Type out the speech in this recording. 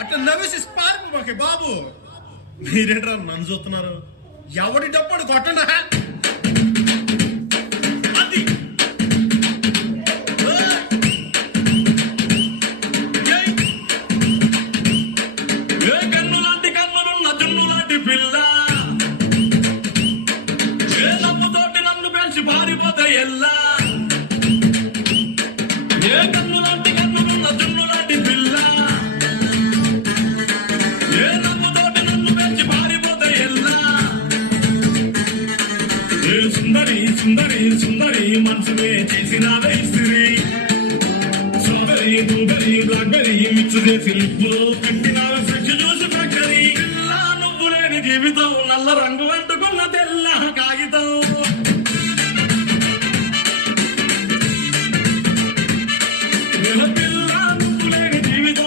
అట్లా నవ్వేసి పారిపోకే బాబు. మీరేంట్రా నన్ను చూస్తున్నారు? ఎవడి డప్పుడు కొట్టండా. అది ఏ కన్ను లాంటి కన్నులున్న జున్ను లాంటి పిల్ల, ఏ నవ్వుతోటి నన్ను పెంచి పారిపోతే ఎల్లా. ఏ కన్ను లాంటి కన్నులున్న జున్ను లాంటి పిల్ల, ఏ నవ్వుతోటి నన్ను పెంచి పారిపోతే ఎల్లా. ఏ సుందరి సుందరి సుందరి మనసునే చేసినావే ఇస్త్రీ, స్ట్రాబెరీ బ్లూబెరీ బ్లాక్బెరీ మిక్స్ చేసి లిప్పులో పెట్టినావే ఫ్రెష్ జ్యూస్ ఫ్యాక్టరీ. నువ్వు లేని జీవితం నల్ల రంగు అంటుకున్న తెల్ల కాగితం.